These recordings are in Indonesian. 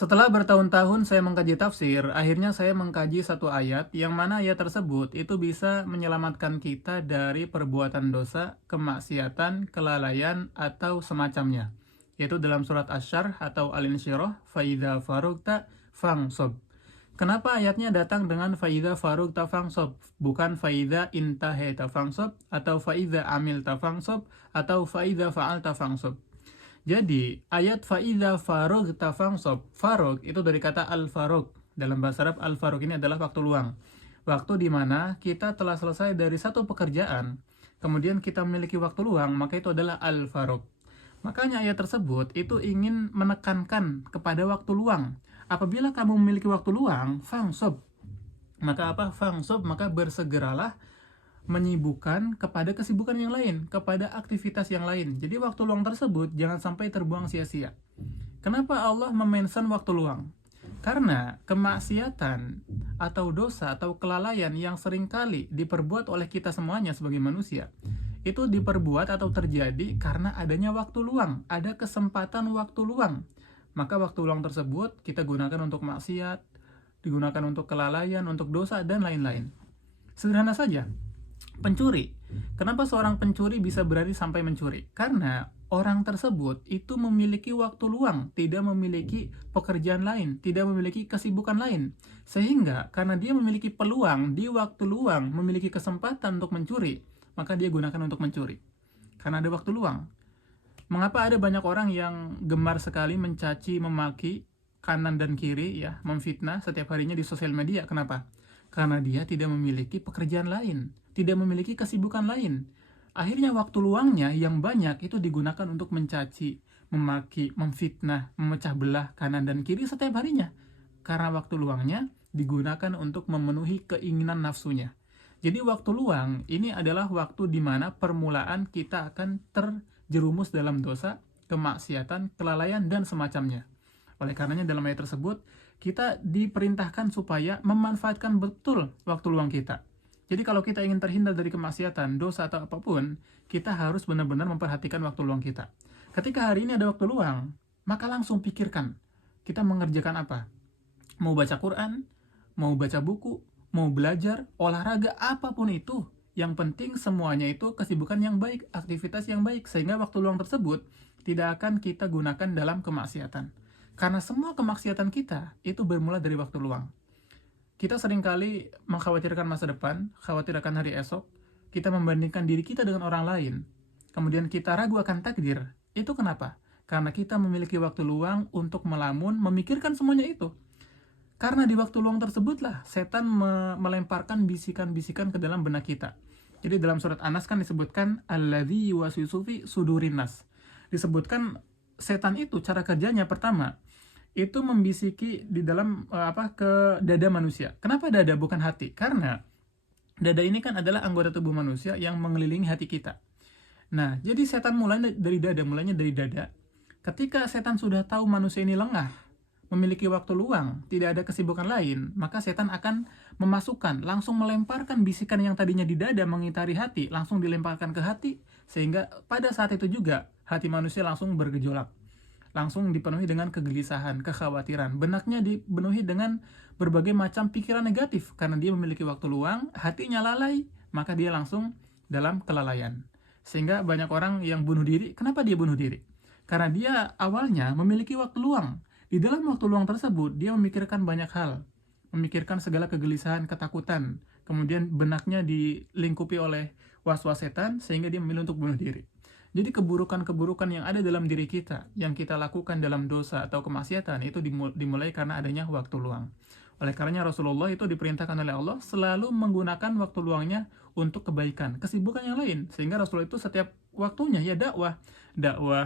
Setelah bertahun-tahun saya mengkaji tafsir, akhirnya saya mengkaji satu ayat yang mana ayat tersebut itu bisa menyelamatkan kita dari perbuatan dosa, kemaksiatan, kelalaian, atau semacamnya. Yaitu dalam surat Asy-Syarh atau Al-Insyirah, "Faidza farugta fangsob." Kenapa ayatnya datang dengan "Faidza farugta fangsob", bukan "Faidza intaheta fangsob", atau "Faidza amilta fangsob", atau "Faidza fa'alta fangsob"? Jadi, ayat fa'idha farog tafangsob, farog itu dari kata al-farog. Dalam bahasa Arab, al-farog ini adalah waktu luang. Waktu di mana kita telah selesai dari satu pekerjaan, kemudian kita memiliki waktu luang, maka itu adalah al-farog. Makanya ayat tersebut itu ingin menekankan kepada waktu luang. Apabila kamu memiliki waktu luang, fangsob. Maka apa? Fangsob, maka bersegeralah menyibukkan kepada kesibukan yang lain, kepada aktivitas yang lain. Jadi waktu luang tersebut jangan sampai terbuang sia-sia. Kenapa Allah memention waktu luang? Karena kemaksiatan atau dosa atau kelalaian yang seringkali diperbuat oleh kita semuanya sebagai manusia, itu diperbuat atau terjadi karena adanya waktu luang, ada kesempatan waktu luang. Maka waktu luang tersebut kita gunakan untuk maksiat, digunakan untuk kelalaian, untuk dosa, dan lain-lain. Sederhana saja, pencuri. Kenapa seorang pencuri bisa berani sampai mencuri? Karena orang tersebut itu memiliki waktu luang, tidak memiliki pekerjaan lain, tidak memiliki kesibukan lain. Sehingga karena dia memiliki peluang di waktu luang, memiliki kesempatan untuk mencuri, maka dia gunakan untuk mencuri. Karena ada waktu luang. Mengapa ada banyak orang yang gemar sekali mencaci, memaki kanan dan kiri, ya, memfitnah setiap harinya di sosial media? Kenapa? Karena dia tidak memiliki pekerjaan lain, tidak memiliki kesibukan lain. Akhirnya waktu luangnya yang banyak itu digunakan untuk mencaci, memaki, memfitnah, memecah belah kanan dan kiri setiap harinya. Karena waktu luangnya digunakan untuk memenuhi keinginan nafsunya. Jadi waktu luang ini adalah waktu di mana permulaan kita akan terjerumus dalam dosa, kemaksiatan, kelalaian, dan semacamnya. Oleh karenanya dalam ayat tersebut, kita diperintahkan supaya memanfaatkan betul waktu luang kita. Jadi kalau kita ingin terhindar dari kemaksiatan, dosa, atau apapun, kita harus benar-benar memperhatikan waktu luang kita. Ketika hari ini ada waktu luang, maka langsung pikirkan, kita mengerjakan apa? Mau baca Quran, mau baca buku, mau belajar, olahraga, apapun itu. Yang penting semuanya itu kesibukan yang baik, aktivitas yang baik, sehingga waktu luang tersebut tidak akan kita gunakan dalam kemaksiatan. Karena semua kemaksiatan kita itu bermula dari waktu luang. Kita seringkali mengkhawatirkan masa depan, khawatir akan hari esok, kita membandingkan diri kita dengan orang lain, kemudian kita ragu akan takdir. Itu kenapa? Karena kita memiliki waktu luang untuk melamun, memikirkan semuanya itu. Karena di waktu luang tersebutlah setan melemparkan bisikan-bisikan ke dalam benak kita. Jadi dalam surat Anas kan disebutkan alladzi yuwaswisu fi sudurin nas. Disebutkan setan itu cara kerjanya pertama itu membisiki di dalam ke dada manusia. Kenapa dada bukan hati? Karena dada ini kan adalah anggota tubuh manusia yang mengelilingi hati kita. Nah, jadi setan mulainya dari dada. Ketika setan sudah tahu manusia ini lengah, memiliki waktu luang, tidak ada kesibukan lain, maka setan akan memasukkan, langsung melemparkan bisikan yang tadinya di dada mengitari hati, langsung dilemparkan ke hati, sehingga pada saat itu juga hati manusia langsung bergejolak. Langsung dipenuhi dengan kegelisahan, kekhawatiran. Benaknya dipenuhi dengan berbagai macam pikiran negatif. Karena dia memiliki waktu luang, hatinya lalai, maka dia langsung dalam kelalaian. Sehingga banyak orang yang bunuh diri. Kenapa dia bunuh diri? Karena dia awalnya memiliki waktu luang. Di dalam waktu luang tersebut, dia memikirkan banyak hal. Memikirkan segala kegelisahan, ketakutan. Kemudian benaknya dilingkupi oleh was-was setan, sehingga dia memilih untuk bunuh diri. Jadi keburukan-keburukan yang ada dalam diri kita, yang kita lakukan dalam dosa atau kemaksiatan, itu dimulai karena adanya waktu luang. Oleh karenanya Rasulullah itu diperintahkan oleh Allah selalu menggunakan waktu luangnya untuk kebaikan, kesibukan yang lain. Sehingga Rasulullah itu setiap waktunya ya dakwah,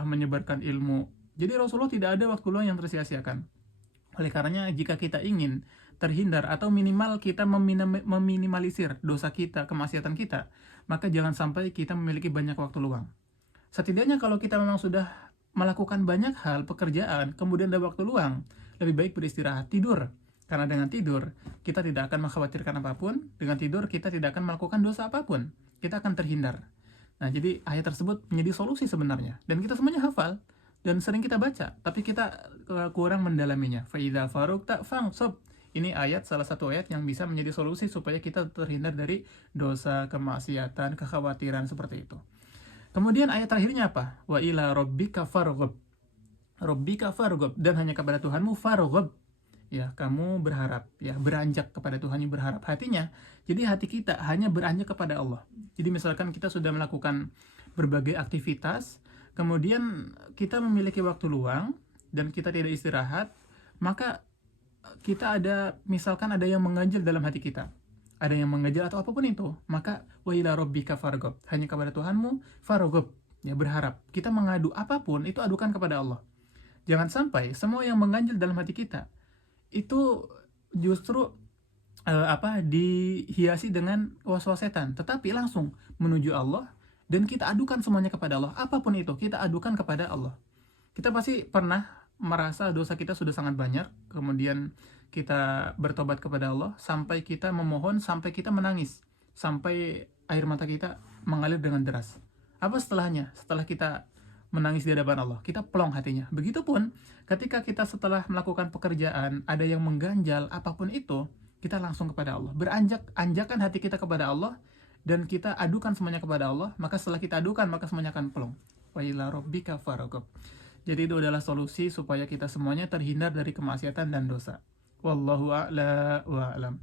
menyebarkan ilmu. Jadi Rasulullah tidak ada waktu luang yang tersia-siakan. Oleh karenanya jika kita ingin terhindar atau minimal kita meminimalisir dosa kita, kemaksiatan kita, maka jangan sampai kita memiliki banyak waktu luang. Setidaknya kalau kita memang sudah melakukan banyak hal, pekerjaan, kemudian ada waktu luang, lebih baik beristirahat, tidur. Karena dengan tidur, kita tidak akan mengkhawatirkan apapun, dengan tidur kita tidak akan melakukan dosa apapun, kita akan terhindar. Nah, jadi ayat tersebut menjadi solusi sebenarnya, dan kita semuanya hafal. dan sering kita baca, tapi kita kurang mendalaminya. Fa idza faragta fansab. Ini salah satu ayat yang bisa menjadi solusi supaya kita terhindar dari dosa, kemaksiatan, kekhawatiran seperti itu. Kemudian ayat terakhirnya apa? Wa ila rabbika farghab. Rabbika farghab, dan hanya kepada Tuhanmu farghab. Ya, kamu berharap, ya, beranjak kepada Tuhan, yang berharap hatinya. Jadi hati kita hanya beranjak kepada Allah. Jadi misalkan kita sudah melakukan berbagai aktivitas, kemudian kita memiliki waktu luang dan kita tidak istirahat, maka kita misalkan ada yang mengganjal dalam hati kita, ada yang mengganjal atau apapun itu, maka wa ila rabbika farghab, hanya kepada Tuhanmu farghab, ya, berharap. Kita mengadu apapun itu adukan kepada Allah. Jangan sampai semua yang mengganjal dalam hati kita itu justru dihiasi dengan waswas setan, tetapi langsung menuju Allah dan kita adukan semuanya kepada Allah. Apapun itu kita adukan kepada Allah. Kita pasti pernah merasa dosa kita sudah sangat banyak, kemudian kita bertobat kepada Allah sampai kita memohon, sampai kita menangis, sampai air mata kita mengalir dengan deras. Apa setelahnya? Setelah kita menangis di hadapan Allah, kita plong hatinya. Begitupun ketika kita setelah melakukan pekerjaan ada yang mengganjal apapun itu, kita langsung kepada Allah, anjakan hati kita kepada Allah dan kita adukan semuanya kepada Allah. Maka setelah kita adukan, maka semuanya akan plong. Wa ila rabbika farghab. Jadi itu adalah solusi supaya kita semuanya terhindar dari kemaksiatan dan dosa. Wallahu a'la wa a'lam.